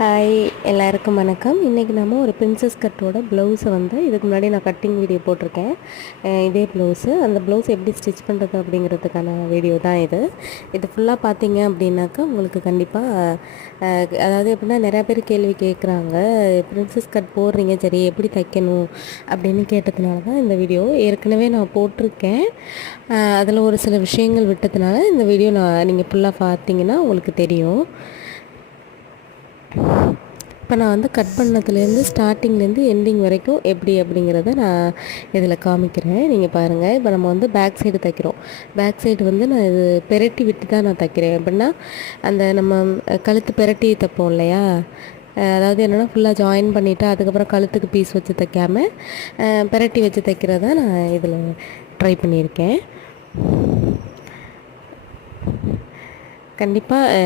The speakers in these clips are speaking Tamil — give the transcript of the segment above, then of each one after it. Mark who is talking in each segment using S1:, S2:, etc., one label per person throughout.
S1: ஹாய் எல்லாருக்கும் வணக்கம். இன்றைக்கி நம்ம ஒரு பிரின்சஸ் கட்டோட ப்ளவுஸை வந்து இதுக்கு முன்னாடி நான் கட்டிங் வீடியோ போட்டிருக்கேன். இதே ப்ளவுஸு அந்த ப்ளவுஸ் எப்படி ஸ்டிச் பண்ணுறது அப்படிங்கிறதுக்கான வீடியோ தான் இது. இது ஃபுல்லாக பார்த்தீங்க அப்படின்னாக்கா உங்களுக்கு கண்டிப்பாக அதாவது எப்படின்னா நிறையா பேர் கேள்வி கேட்குறாங்க பிரின்சஸ் கட் போடுறீங்க சரி எப்படி தைக்கணும்? அப்படின்னு கேட்டதுனால தான் இந்த வீடியோ ஏற்கனவே நான் போட்டிருக்கேன். அதில் ஒரு சில விஷயங்கள் விட்டதுனால இந்த வீடியோ நான் நீங்கள் ஃபுல்லாக பார்த்தீங்கன்னா உங்களுக்கு தெரியும். இப்போ நான் வந்து கட் பண்ணதுலேருந்து ஸ்டார்டிங்லேருந்து எண்டிங் வரைக்கும் எப்படி அப்படிங்கிறத நான் இதில் காமிக்கிறேன். நீங்கள் பாருங்கள் இப்போ நம்ம வந்து பேக் சைடு தைக்கிறோம். பேக் சைடு வந்து நான் இது பெரட்டி விட்டு தான் நான் தைக்கிறேன். எப்படின்னா அந்த நம்ம கழுத்து பெரட்டி தைப்போம் இல்லையா? அதாவது என்னென்னா ஃபுல்லாக ஜாயின் பண்ணிவிட்டு அதுக்கப்புறம் கழுத்துக்கு பீஸ் வச்சு தைக்காம பெரட்டி வச்சு தைக்கிறத நான் இதில் ட்ரை பண்ணியிருக்கேன். கண்டிப்பாக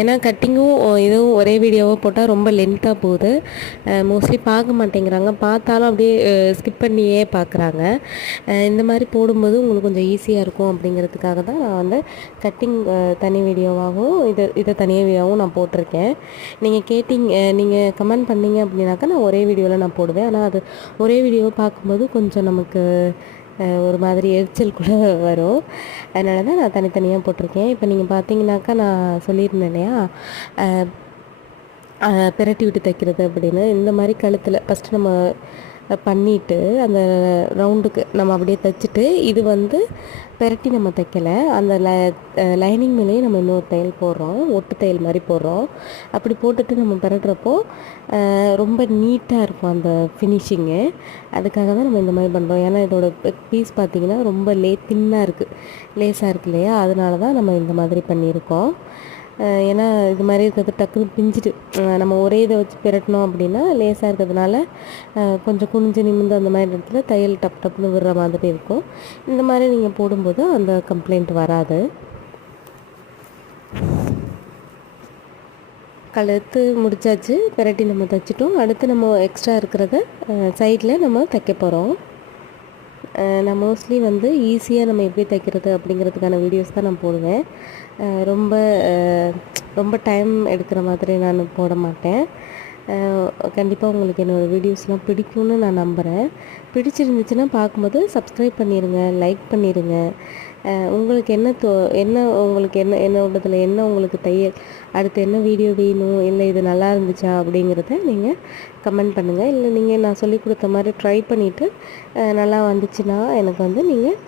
S1: ஏன்னா கட்டிங்கும் இதுவும் ஒரே வீடியோவாக போட்டால் ரொம்ப லென்த்தாக போகுது. மோஸ்ட்லி பார்க்க மாட்டேங்கிறாங்க. பார்த்தாலும் அப்படியே ஸ்கிப் பண்ணியே பார்க்குறாங்க. இந்த மாதிரி போடும்போது உங்களுக்கு கொஞ்சம் ஈஸியாக இருக்கும் அப்படிங்கிறதுக்காக தான் நான் வந்து கட்டிங் தனி வீடியோவாகவும் இதை இதை தனியாக வீடியோவும் நான் போட்டிருக்கேன். நீங்கள் கேட்டிங்க நீங்கள் கமெண்ட் பண்ணீங்க அப்படின்னாக்கா நான் ஒரே வீடியோவில் நான் போடுவேன். ஆனால் அது ஒரே வீடியோவை பார்க்கும்போது கொஞ்சம் நமக்கு ஒரு மாதிரி எரிச்சல் கூட வரும். அதனால தான் நான் தனித்தனியாக போட்டிருக்கேன். இப்போ நீங்கள் பார்த்தீங்கன்னாக்கா நான் சொல்லியிருந்தேன் இல்லையா? பிரட்டி விட்டு தைக்கிறது அப்படின்னு. இந்த மாதிரி கழுத்தில் ஃபஸ்ட்டு நம்ம பண்ணிவிட்டு அந்த ரவுண்டுக்கு நம்ம அப்படியே தைச்சிட்டு இது வந்து பெரட்டி நம்ம தைக்கலை. அந்த ல லைனிங் மேலேயே நம்ம இன்னொரு தையல் போடுறோம். ஒட்டு தையல் மாதிரி போடுறோம். அப்படி போட்டுட்டு நம்ம பெரட்டுறப்போ ரொம்ப நீட்டாக இருக்கும் அந்த ஃபினிஷிங்கு அதுக்காக தான் நம்ம இந்த மாதிரி பண்ணுறோம் ஏன்னா இதோட பீஸ் பார்த்திங்கன்னா ரொம்ப லே தின்னாக இருக்குது லேஸாக இருக்கு இல்லையா? அதனால தான் நம்ம இந்த மாதிரி பண்ணியிருக்கோம். ஏன்னா இது மாதிரி இருக்கிறது டக்குன்னு பிஞ்சிட்டு நம்ம ஒரே இதை வச்சு பிரட்டினோம் அப்படின்னா லேசாக இருக்கிறதுனால கொஞ்சம் குனிஞ்சு நிமிந்து அந்த மாதிரி இடத்துல தையல் டப் டப்னு விடுற மாதிரி இருக்கும். இந்த மாதிரி நீங்கள் போடும்போது அந்த கம்ப்ளைண்ட் வராது. கழுத்து முடிச்சாச்சு பிரட்டி நம்ம தைச்சிட்டோம். அடுத்து நம்ம எக்ஸ்ட்ரா இருக்கிறத சைடில் நம்ம தைக்க போகிறோம் நான் மோஸ்ட்லி வந்து ஈஸியாக நம்ம எப்படி தைக்கிறது அப்படிங்கிறதுக்கான வீடியோஸ் தான் நான் போடுவேன். ரொம்ப ரொம்ப டைம் எடுக்கிற மாதிரி நான் போட மாட்டேன். கண்டிப்பாக உங்களுக்கு என்னோடய வீடியோஸ்லாம் பிடிக்கும்னு நான் நம்புகிறேன் பிடிச்சிருந்துச்சுன்னா பார்க்கும்போது சப்ஸ்கிரைப் பண்ணிடுங்க லைக் பண்ணிடுங்க உங்களுக்கு என்ன தோ என்ன உங்களுக்கு என்ன என்னோடதுல என்ன உங்களுக்கு தையல் அடுத்து என்ன வீடியோ வேணும் இல்லை இது நல்லா இருந்துச்சா அப்படிங்கிறத நீங்கள் கமெண்ட் பண்ணுங்கள் இல்லை நீங்கள் நான் சொல்லி கொடுத்த மாதிரி ட்ரை பண்ணிவிட்டு நல்லா வந்துச்சுன்னா எனக்கு வந்து நீங்கள்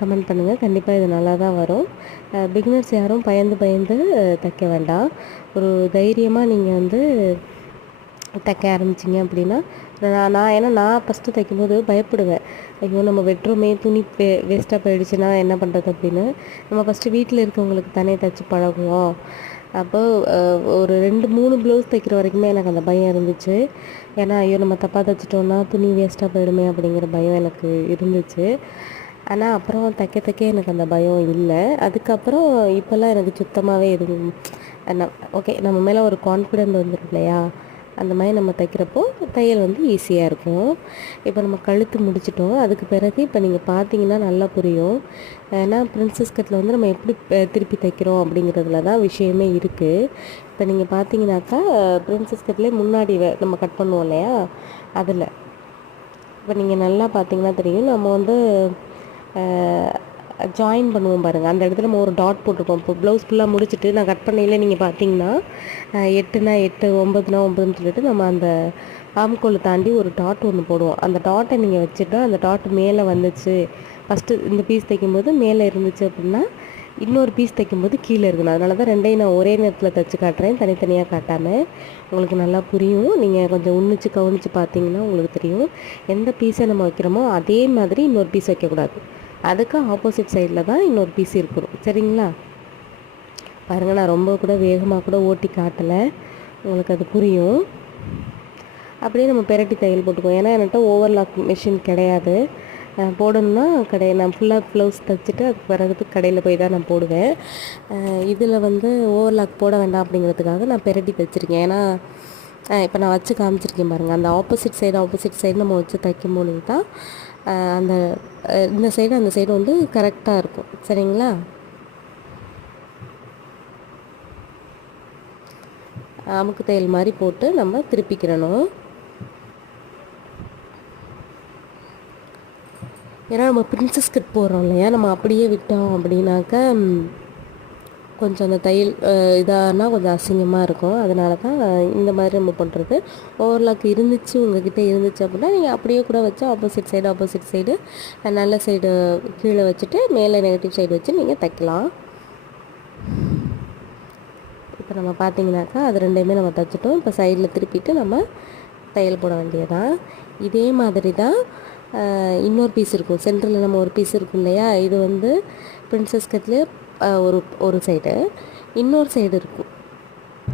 S1: கமெண்ட் பண்ணுங்கள் கண்டிப்பாக இது நல்லா தான் வரும் பிகினர்ஸ் யாரும் பயந்து பயந்து தைக்க வேண்டாம். ஒரு தைரியமாக நீங்கள் வந்து தைக்க ஆரம்பிச்சிங்க அப்படின்னா நான் நான் ஏன்னா நான் ஃபஸ்ட்டு தைக்கும்போது பயப்படுவேன். ஐயோ நம்ம வெட்டுறோமே துணி வே வேஸ்ட்டாக போயிடுச்சுன்னா என்ன பண்ணுறது அப்படின்னு? நம்ம ஃபஸ்ட்டு வீட்டில் இருக்கவங்களுக்கு தானே தைச்சி பழகுவோம். அப்போ ஒரு ரெண்டு மூணு ப்ளவுஸ் தைக்கிற வரைக்குமே எனக்கு அந்த பயம் இருந்துச்சு. ஏன்னா ஐயோ நம்ம தப்பாக தைச்சிட்டோன்னா துணி வேஸ்ட்டாக போயிடுமே அப்படிங்கிற பயம் எனக்கு இருந்துச்சு. ஆனால் அப்புறம் தைக்க தைக்க எனக்கு அந்த பயம் இல்லை. அதுக்கப்புறம் இப்போல்லாம் எனக்கு சுத்தமாகவே எதுவும் ஓகே நம்ம மேலே ஒரு கான்ஃபிடென்ட் வந்துடும் இல்லையா? அந்த மாதிரி நம்ம தைக்கிறப்போ தையல் வந்து ஈஸியாக இருக்கும். இப்போ நம்ம கழுத்து முடிச்சிட்டோம். அதுக்கு பிறகு இப்போ நீங்கள் பார்த்தீங்கன்னா நல்லா புரியும். ஏன்னா பிரின்சஸ் கட்டில் வந்து நம்ம எப்படி திருப்பி தைக்கிறோம் அப்படிங்கிறதுல தான் விஷயமே இருக்குது இப்போ நீங்கள் பார்த்தீங்கன்னாக்கா பிரின்சஸ் கட்லேயே முன்னாடி நம்ம கட் பண்ணுவோம் இல்லையா? அதில். இப்போ நீங்கள் நல்லா பார்த்தீங்கன்னா தெரியும். நம்ம வந்து ஜாயின் பண்ணுவோம் பாருங்கள் அந்த இடத்துல நம்ம ஒரு டாட் போட்டிருப்போம் இப்போ ப்ளவுஸ் ஃபுல்லாக முடிச்சுட்டு நான் கட் பண்ணையில் நீங்கள் பார்த்தீங்கன்னா எட்டுனா எட்டு ஒம்பதுனா ஒம்பதுன்னு சொல்லிட்டு நம்ம அந்த ஆம்கோலை தாண்டி ஒரு டாட் ஒன்று போடுவோம். அந்த டாட்டை நீங்கள் வச்சுட்டு அந்த டாட் மேலே வந்துச்சு. ஃபஸ்ட்டு இந்த பீஸ் தைக்கும்போது மேலே இருந்துச்சு அப்படின்னா இன்னொரு பீஸ் தைக்கும்போது கீழே இருக்கணும். அதனால தான் ரெண்டையும் நான் ஒரே நேரத்தில் தைச்சு காட்டுறேன். தனித்தனியாக காட்டாமல் உங்களுக்கு நல்லா புரியும். நீங்கள் கொஞ்சம் உன்னிச்சு கவனித்து பார்த்தீங்கன்னா உங்களுக்கு தெரியும். எந்த பீஸை நம்ம வைக்கிறோமோ அதே மாதிரி இன்னொரு பீஸ் வைக்கக்கூடாது. அதுக்கு ஆப்போசிட் சைடில் தான் இன்னொரு பீஸ் இருக்கணும். சரிங்களா? பாருங்கள் நான் ரொம்ப கூட வேகமாக கூட ஓட்டி காட்டலை. உங்களுக்கு அது புரியும். அப்படியே நம்ம பெரட்டி தையல் போட்டுக்குவோம். ஏன்னா என்கிட்ட ஓவர்லாக் மிஷின் கிடையாது. போடணும்னா கடை நான் ஃபுல்லாக ப்ளவுஸ் தைச்சிட்டு அதுக்கு பிறகு கடையில் போய் தான் நான் போடுவேன். இதில் வந்து ஓவர்லாக் போட வேண்டாம் அப்படிங்கிறதுக்காக நான் பெரட்டி தைச்சிருக்கேன். ஏன்னா இப்போ நான் வச்சு காமிச்சிருக்கேன் பாருங்கள் அந்த ஆப்போசிட் சைடு ஆப்போசிட் சைடு நம்ம வச்சு தைக்கும் பொழுது தான் அந்த இந்த சைடு அந்த சைடு வந்து கரெக்டாக இருக்கும். சரிங்களா? அமுக்கு தையல் மாதிரி போட்டு நம்ம திருப்பிக்கிறணும். ஏன்னா நம்ம பிரின்சஸ் கட் போடுறோம் இல்லையா? நம்ம அப்படியே விட்டோம் அப்படின்னாக்க கொஞ்சம் அந்த தையல் இதானா கொஞ்சம் அசிங்கமாக இருக்கும். அதனால தான் இந்த மாதிரி நம்ம பண்ணுறது ஓவர்லாக் இருந்துச்சு உங்ககிட்ட இருந்துச்சு அப்படின்னா நீங்கள் அப்படியே கூட வச்சு ஆப்போசிட் சைடு ஆப்போசிட் சைடு நல்ல சைடு கீழே வச்சுட்டு மேலே நெகட்டிவ் சைடு வச்சு நீங்கள் தைக்கலாம். இப்போ நம்ம பார்த்தீங்கன்னாக்கா அது ரெண்டையுமே நம்ம தைச்சிட்டோம். இப்போ சைடில் திருப்பிட்டு நம்ம தையல் போட வேண்டியதான் இதே மாதிரி தான் இன்னொரு பீஸ் இருக்கும். சென்டரில் நம்ம ஒரு பீஸ் இருக்கும் இல்லையா? இது வந்து பிரின்சஸ் கட்லேயே ஒரு ஒரு சைடு இன்னொரு சைடு இருக்கும்.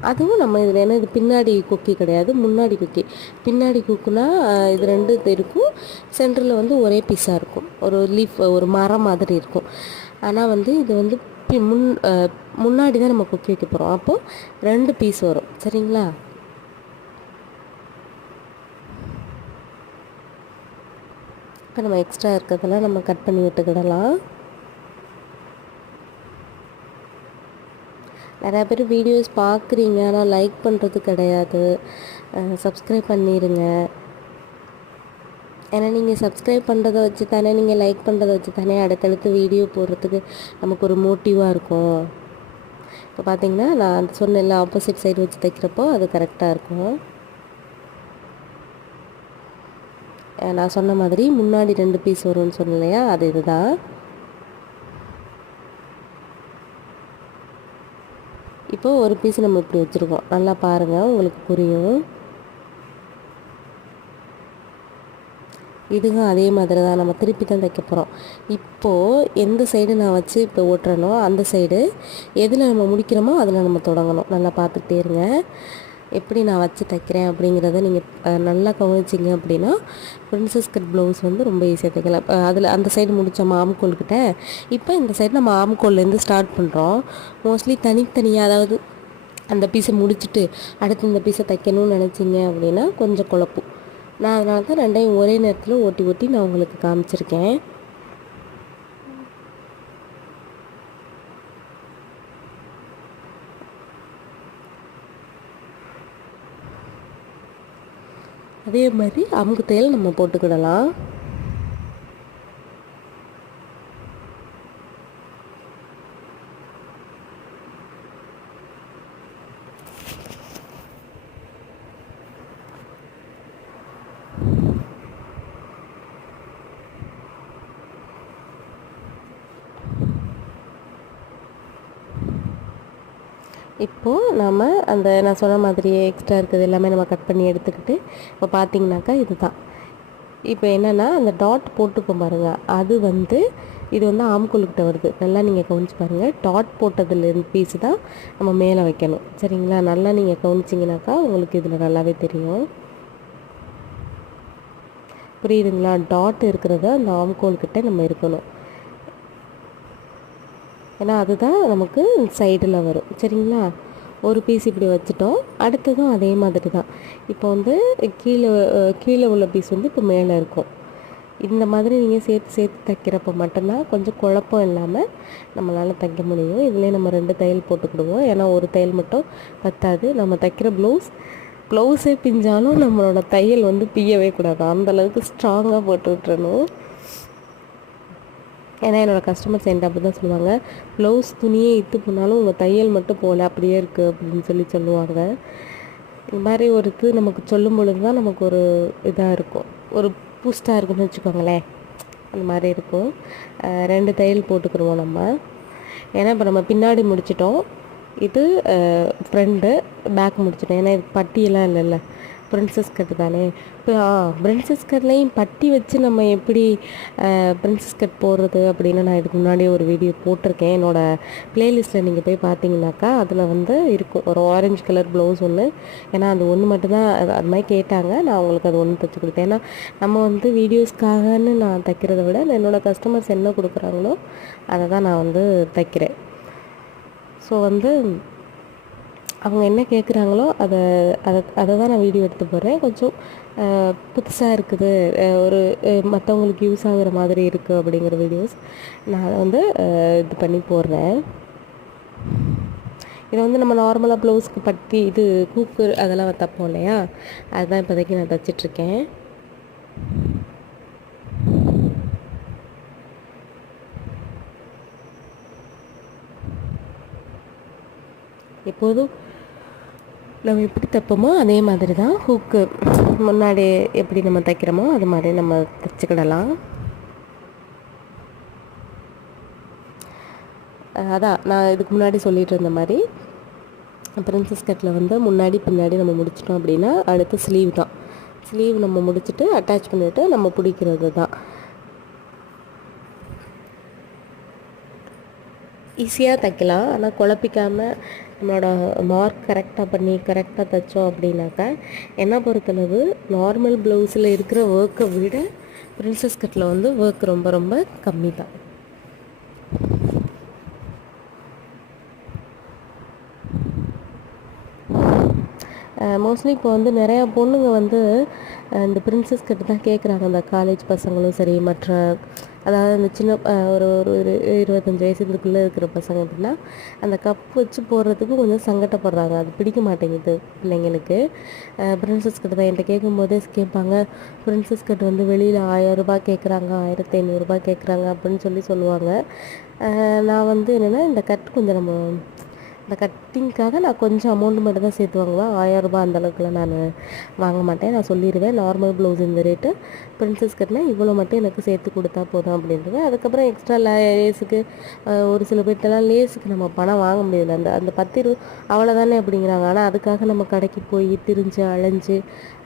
S1: அதுவும் நம்ம இதில் என்ன இது பின்னாடி கொக்கி கிடையாது முன்னாடி கொக்கி. பின்னாடி கொக்குனா இது ரெண்டு இது இருக்கும். சென்டரில் வந்து ஒரே பீஸாக இருக்கும். ஒரு லீஃப் ஒரு மரம் மாதிரி இருக்கும். ஆனால் வந்து இது வந்து பி- முன் முன்னாடி தான் நம்ம கொக்கி வைக்க போகிறோம் அப்போது ரெண்டு பீஸ் வரும். சரிங்களா? இப்போ நம்ம எக்ஸ்ட்ரா இருக்கிறதெல்லாம் நம்ம கட் பண்ணி விட்டுக்கிடலாம். நிறையா பேர் வீடியோஸ் பார்க்குறீங்க ஆனால் லைக் பண்ணுறது கிடையாது. சப்ஸ்கிரைப் பண்ணிடுங்க ஏன்னா நீங்கள் சப்ஸ்கிரைப் பண்ணுறதை வச்சு தானே நீங்கள் லைக் பண்ணுறதை வச்சு தானே அடுத்தடுத்து வீடியோ போடுறதுக்கு நமக்கு ஒரு மோட்டிவாக இருக்கும். இப்போ பார்த்தீங்கன்னா நான் சொன்னேன்ல ஆப்போசிட் சைடு வச்சு தைக்கிறப்போ அது கரெக்டாக இருக்கும். நான் சொன்ன மாதிரி முன்னாடி ரெண்டு பீஸ் வரும்னு சொன்னேன் இல்லையா? அது இதுதான். இப்போ ஒரு பீஸ் நம்ம இப்படி வச்சுருக்கோம். நல்லா பாருங்கள் உங்களுக்கு புரியும். இதுவும் அதே மாதிரி தான் நம்ம திருப்பி தான் தைக்க போகிறோம் இப்போது எந்த சைடு நான் வச்சு இப்போ ஓட்டுறேனோ அந்த சைடு எதில் நம்ம முடிக்கிறோமோ அதில் நம்ம தொடங்கணும். நல்லா பார்த்துக்கிட்டே இருங்க. எப்படி நான் வச்சு தைக்கிறேன் அப்படிங்கிறத நீங்கள் நல்லா கவனிச்சிங்க அப்படின்னா பிரின்சஸ் கட் ப்ளவுஸ் வந்து ரொம்ப ஈஸியாக தைக்கலாம். அதில் அந்த சைடு முடித்தோம் ஆம்கோல்கிட்ட இப்போ இந்த சைடு நம்ம ஆம்கோல்லேருந்து ஸ்டார்ட் பண்ணுறோம் மோஸ்ட்லி தனித்தனியாக அதாவது அந்த பீஸை முடிச்சுட்டு அடுத்து இந்த பீஸை தைக்கணும்னு நினச்சிங்க அப்படின்னா கொஞ்சம் குழப்பும் நான் அதனால தான் ரெண்டையும் ஒரே நேரத்தில் ஓட்டி ஓட்டி நான் உங்களுக்கு காமிச்சிருக்கேன். அதே மாதிரி அமுக்கு தையல் நம்ம போட்டுக்கிடலாம். இப்போது நம்ம அந்த நான் சொன்ன மாதிரியே எக்ஸ்ட்ரா இருக்கிறது எல்லாமே நம்ம கட் பண்ணி எடுத்துக்கிட்டு இப்போ பார்த்திங்கனாக்கா இதுதான். இப்போ என்னென்னா அந்த டாட் போட்டுக்கும் பாருங்கள் அது வந்து இது வந்து ஆம்குள்கிட்ட வருது. நல்லா நீங்கள் கவனிச்சு பாருங்கள் டாட் போட்டதுலேருந்து பீஸ் தான் நம்ம மேலே வைக்கணும். சரிங்களா? நல்லா நீங்கள் கவனிச்சிங்கனாக்கா உங்களுக்கு இதில் நல்லாவே தெரியும். புரியுதுங்களா? டாட் இருக்கிறத அந்த ஆம்கோல்கிட்ட நம்ம இருக்கணும். ஏன்னா அதுதான் நமக்கு சைடில் வரும். சரிங்களா? ஒரு பீஸ் இப்படி வச்சுட்டோம். அடுத்ததும் அதே மாதிரி தான் இப்போ வந்து கீழே கீழே உள்ள பீஸ் வந்து இப்போ மேலே இருக்கும். இந்த மாதிரி நீங்கள் சேர்த்து சேர்த்து தைக்கிறப்ப மட்டும்தான் கொஞ்சம் குழப்பம் இல்லாமல் நம்மளால் தைக்க முடியும். இதுலேயே நம்ம ரெண்டு தையல் போட்டுக்கிடுவோம். ஏன்னா ஒரு தையல் மட்டும் பத்தாது. நம்ம தைக்கிற ப்ளவுஸ் ப்ளவுஸே பிஞ்சாலும் நம்மளோட தையல் வந்து பியவே கூடாது. அந்தளவுக்கு ஸ்ட்ராங்காக போட்டு விட்டுறணும் ஏன்னா என்னோடய கஸ்டமர்ஸ் என்கிட்ட அப்படி தான் சொல்லுவாங்க. ப்ளவுஸ் துணியே இத்து போனாலும் உங்கள் தையல் மட்டும் போகல அப்படியே இருக்குது அப்படின்னு சொல்லி சொல்லுவாங்க. இந்த மாதிரி ஒரு இது நமக்கு சொல்லும் பொழுது தான் நமக்கு ஒரு இதாக இருக்கும். ஒரு பூஸ்டாக இருக்குன்னு வச்சுக்கோங்களேன். அந்த மாதிரி இருக்கும். ரெண்டு தையல் போட்டுக்கிடுவோம் நம்ம. ஏன்னா இப்போ நம்ம பின்னாடி முடிச்சிட்டோம். இது ஃப்ரெண்டு பேக் முடிச்சிட்டோம். ஏன்னா இது பட்டியெல்லாம் இல்லைல்ல. பிரின்சஸ் கட் தானே இப்போ பிரின்சஸ் கட்லேயும் பட்டி வச்சு நம்ம எப்படி பிரின்சஸ் கட் போடுறது அப்படின்னு நான் இதுக்கு முன்னாடியே ஒரு வீடியோ போட்டிருக்கேன். என்னோடய ப்ளேலிஸ்ட்டில் நீங்கள் போய் பார்த்தீங்கன்னாக்கா அதில் வந்து இருக்கும். ஒரு ஆரஞ்சு கலர் ப்ளவுஸ் ஒன்று ஏன்னா அது ஒன்று மட்டும்தான் அது அது மாதிரி கேட்டாங்க. நான் அவங்களுக்கு அது ஒன்று தைச்சி கொடுத்தேன். ஏன்னா நம்ம வந்து வீடியோஸ்க்காகன்னு நான் தைக்கிறத விட என்னோடய கஸ்டமர்ஸ் என்ன கொடுக்குறாங்களோ அதை தான் நான் வந்து தைக்கிறேன். ஸோ வந்து அவங்க என்ன கேட்குறாங்களோ அதை அதை அதை தான் நான் வீடியோ எடுத்து போடுறேன். கொஞ்சம் புதுசாக இருக்குது. ஒரு மற்றவங்களுக்கு யூஸ் ஆகுற மாதிரி இருக்குது அப்படிங்கிற வீடியோஸ் நான் அதை வந்து இது பண்ணி போடுறேன். இதை வந்து நம்ம நார்மலாக ப்ளவுஸ்க்கு பட்டி இது கூக்கு அதெல்லாம் தப்போம் இல்லையா அதுதான் இப்போதைக்கு நான் தைச்சிட்ருக்கேன் எப்போதும் நம்ம எப்படி தைப்போமோ அதே மாதிரி தான் ஹூக்கு முன்னாடி எப்படி நம்ம தைக்கிறோமோ அது மாதிரி நம்ம தைச்சிக்கிடலாம். அதான் நான் இதுக்கு முன்னாடி சொல்லிட்டு இருந்த மாதிரி பிரின்சஸ் கட்டில் வந்து முன்னாடி பின்னாடி நம்ம முடிச்சிட்டோம் அப்படின்னா அடுத்து ஸ்லீவ் தான். ஸ்லீவ் நம்ம முடிச்சுட்டு அட்டாச் பண்ணிவிட்டு நம்ம பிடிக்கிறது தான். ஈஸியாக தைக்கலாம் ஆனால் குழப்பிக்காமல் நம்மளோட மார்க் கரெக்டாக பண்ணி கரெக்டாக தைச்சோம் அப்படின்னாக்கா என்ன பொறுத்தளவு நார்மல் ப்ளவுஸில் இருக்கிற ஒர்க்கை விட ப்ரின்சஸ் கட்டில் வந்து ஒர்க் ரொம்ப ரொம்ப கம்மி தான் மோஸ்ட்லி இப்போ வந்து நிறையா பொண்ணுங்க வந்து இந்த பிரின்சஸ் கிட்ட தான் கேட்குறாங்க அந்த காலேஜ் பசங்களும் சரி மற்ற அதாவது அந்த சின்ன ஒரு ஒரு ஒரு இருபத்தஞ்சி வயசு இதுக்குள்ளே இருக்கிற பசங்க அப்படின்னா அந்த கப் வச்சு போடுறதுக்கு கொஞ்சம் சங்கடப்படுறாங்க. அது பிடிக்க மாட்டேங்குது பிள்ளைங்களுக்கு. பிரின்சஸ் கிட்ட தான் என்கிட்ட கேட்கும்போதே கேட்பாங்க. பிரின்சஸ் கட் வந்து வெளியில் ஆயிரரூபா கேட்குறாங்க ஆயிரத்தி ஐநூறுரூபா கேட்குறாங்க அப்படின்னு சொல்லி சொல்லுவாங்க. நான் வந்து என்னென்னா இந்த கட் கொஞ்சம் நம்ம இந்த கட்டிங்க்காக நான் கொஞ்சம் அமௌண்ட் மட்டும் தான் சேர்த்து வாங்குவேன். ஆயிரரூபா அந்தளவுக்குலாம் நான் வாங்க மாட்டேன். நான் சொல்லிடுவேன் நார்மல் ப்ளவுஸ் இந்த ரேட்டு பிரின்சஸ் கட்டினா இவ்வளோ மட்டும் எனக்கு சேர்த்து கொடுத்தா போதும் அப்படின்ட்டுவேன் அதுக்கப்புறம் எக்ஸ்ட்ரா லேஸுக்கு ஒரு சில பேர்ட்டெல்லாம் லேஸுக்கு நம்ம பணம் வாங்க முடியல அந்த அந்த பத்து ரூ அவ்வளோதானே அப்படிங்கிறாங்க. ஆனால் அதுக்காக நம்ம கடைக்கு போய் திரிஞ்சு அலைஞ்சு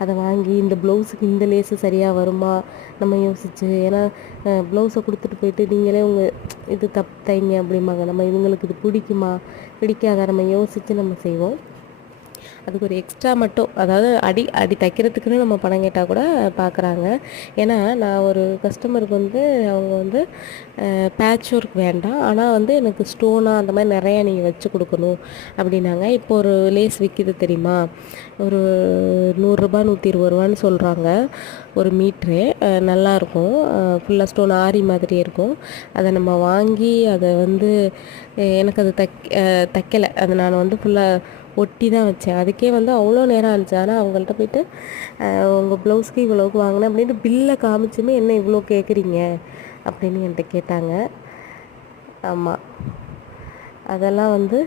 S1: அதை வாங்கி இந்த ப்ளவுஸுக்கு இந்த லேஸு சரியாக வருமா? நம்ம யோசிச்சு ஏன்னா ப்ளவுஸை கொடுத்துட்டு போயிட்டு நீங்களே உங்கள் இது தப் தைங்க அப்படிம்பாங்க. நம்ம இவங்களுக்கு இது பிடிக்குமா? பிடிக்காத நம்ம யோசித்து நம்ம செய்வோம். அதுக்கு ஒரு எக்ஸ்ட்ரா மட்டும் அதாவது அடி அடி தைக்கிறதுக்குன்னு நம்ம பணம் கேட்டால் கூட பார்க்குறாங்க ஏன்னா நான் ஒரு கஸ்டமருக்கு வந்து அவங்க வந்து பேட்ச் ஒர்க் வேண்டாம். ஆனால் வந்து எனக்கு ஸ்டோனாக அந்த மாதிரி நிறையா நீங்கள் வச்சு கொடுக்கணும் அப்படின்னாங்க. இப்போ ஒரு லேஸ் விற்கிது தெரியுமா? ஒரு நூறுரூபா நூற்றி இருபது ரூபான்னு சொல்கிறாங்க ஒரு மீட்ரு நல்லாயிருக்கும் ஃபுல்லாக ஸ்டோன் ஆரி மாதிரி இருக்கும். அதை நம்ம வாங்கி அதை வந்து எனக்கு அது தைக் தைக்கலை. அது நான் வந்து ஃபுல்லாக ஒட்டி தான் வச்சேன். அதுக்கே வந்து அவ்வளோ நேரம் ஆச்சு. ஆனால் அவங்கள்ட்ட போயிட்டு உங்கள் ப்ளவுஸ்க்கு இவ்வளோக்கு வாங்கினேன். அப்படின்ட்டு பில்லை காமிச்சுமே என்ன இவ்வளோ கேட்குறீங்க அப்படின்னு என்கிட்ட கேட்டாங்க. ஆமாம் அதெல்லாம் வந்து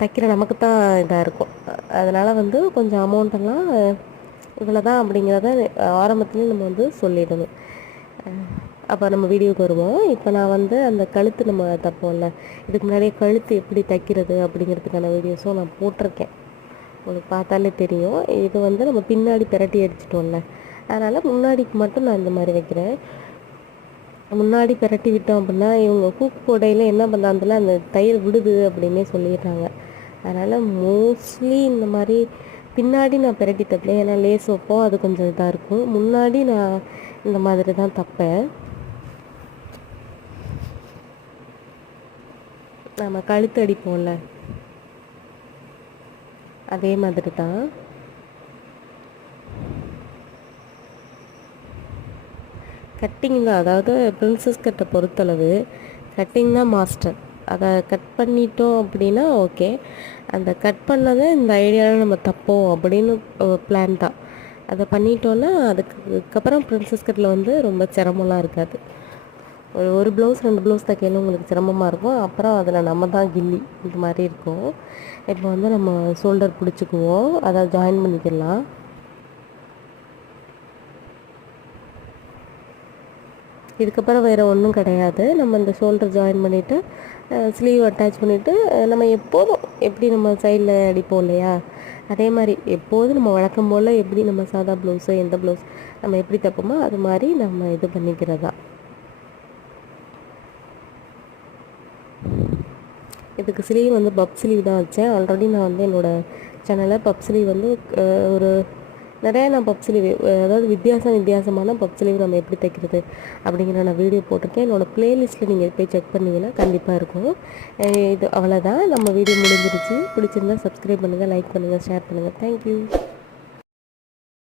S1: தைக்கிற நமக்கு தான் இதாக இருக்கும். அதனால் வந்து கொஞ்சம் அமௌண்ட்டெல்லாம் இவ்வளோ தான் அப்படிங்கிறத ஆரம்பத்துலேயும் நம்ம வந்து சொல்லிடணும். அப்போ நம்ம வீடியோக்கு வருவோம். இப்போ நான் வந்து அந்த கழுத்து நம்ம தப்போம்ல இதுக்கு முன்னாடியே கழுத்து எப்படி தைக்கிறது அப்படிங்கிறதுக்கான வீடியோஸும் நான் போட்டிருக்கேன். உங்களுக்கு பார்த்தாலே தெரியும். இது வந்து நம்ம பின்னாடி பிரட்டி அடிச்சிட்டோம்ல. அதனால் முன்னாடிக்கு மட்டும் நான் இந்த மாதிரி வைக்கிறேன். முன்னாடி பிரட்டி விட்டோம் அப்படின்னா இவங்க கூக்கு போடையில் என்ன பண்ணாந்தில் அந்த தயிர் விடுது அப்படின்னே சொல்லிடுறாங்க. அதனால் மோஸ்ட்லி இந்த மாதிரி பின்னாடி நான் பிரட்டி தப்பேன் ஏன்னா லேஸ் வைப்போம் அது கொஞ்சம் இதாக இருக்கும். முன்னாடி நான் இந்த மாதிரி தான் தப்பேன். நம்ம கழுத்து அடிப்போம்ல அதே மாதிரி தான் கட்டிங் தான் அதாவது பிரின்சஸ் கட்டை பொறுத்தளவு கட்டிங் தான் மாஸ்டர். அதை கட் பண்ணிட்டோம் அப்படின்னா ஓகே. அந்த கட் பண்ணதை இந்த ஐடியாவில் நம்ம தப்போம் அப்படின்னு பிளான் தான். அதை பண்ணிட்டோன்னா அதுக்கப்புறம் பிரின்சஸ் கட்டில் வந்து ரொம்ப சிரமம்லாம் இருக்காது. ஒரு ஒரு ப்ளவுஸ் ரெண்டு ப்ளவுஸ் தைக்கணும் உங்களுக்கு சிரமமாக இருக்கும் அப்புறம் அதில் நம்ம தான் கில்லி இது மாதிரி இருக்கும். இப்போ வந்து நம்ம ஷோல்டர் பிடிச்சிக்குவோம். அதை ஜாயின் பண்ணிக்கலாம். இதுக்கப்புறம் வேறு ஒன்றும் கிடையாது. நம்ம இந்த ஷோல்டர் ஜாயின் பண்ணிவிட்டு ஸ்லீவ் அட்டாச் பண்ணிவிட்டு நம்ம எப்போதும் எப்படி நம்ம சைடில் அடிப்போம் இல்லையா? அதே மாதிரி எப்போதும் நம்ம வழக்கம் போல் எப்படி நம்ம சாதா ப்ளவுஸு எந்த ப்ளவுஸ் நம்ம எப்படி தைப்போமோ அது மாதிரி நம்ம இது பண்ணிக்கிறதா. இதுக்கு ஸ்லீவ் வந்து பப் ஸ்லீவ் தான் வச்சேன். ஆல்ரெடி நான் வந்து என்னோடய சேனலில் பப் ஸ்லீவ் வந்து ஒரு நிறையா நான் பப் ஸ்லீவ் அதாவது வித்தியாசம் வித்தியாசமான பப் ஸ்லீவ் நம்ம எப்படி தைக்கிறது அப்படிங்கிற நான் வீடியோ போட்டிருக்கேன். என்னோடய ப்ளேலிஸ்ட்டில் நீங்கள் போய் செக் பண்ணிங்கன்னா கண்டிப்பாக இருக்கும். இது அவ்வளோதான் நம்ம வீடியோ முடிஞ்சிருச்சு. பிடிச்சிருந்தா சப்ஸ்கிரைப் பண்ணுங்கள் லைக் பண்ணுங்கள் ஷேர் பண்ணுங்கள் தேங்க்யூ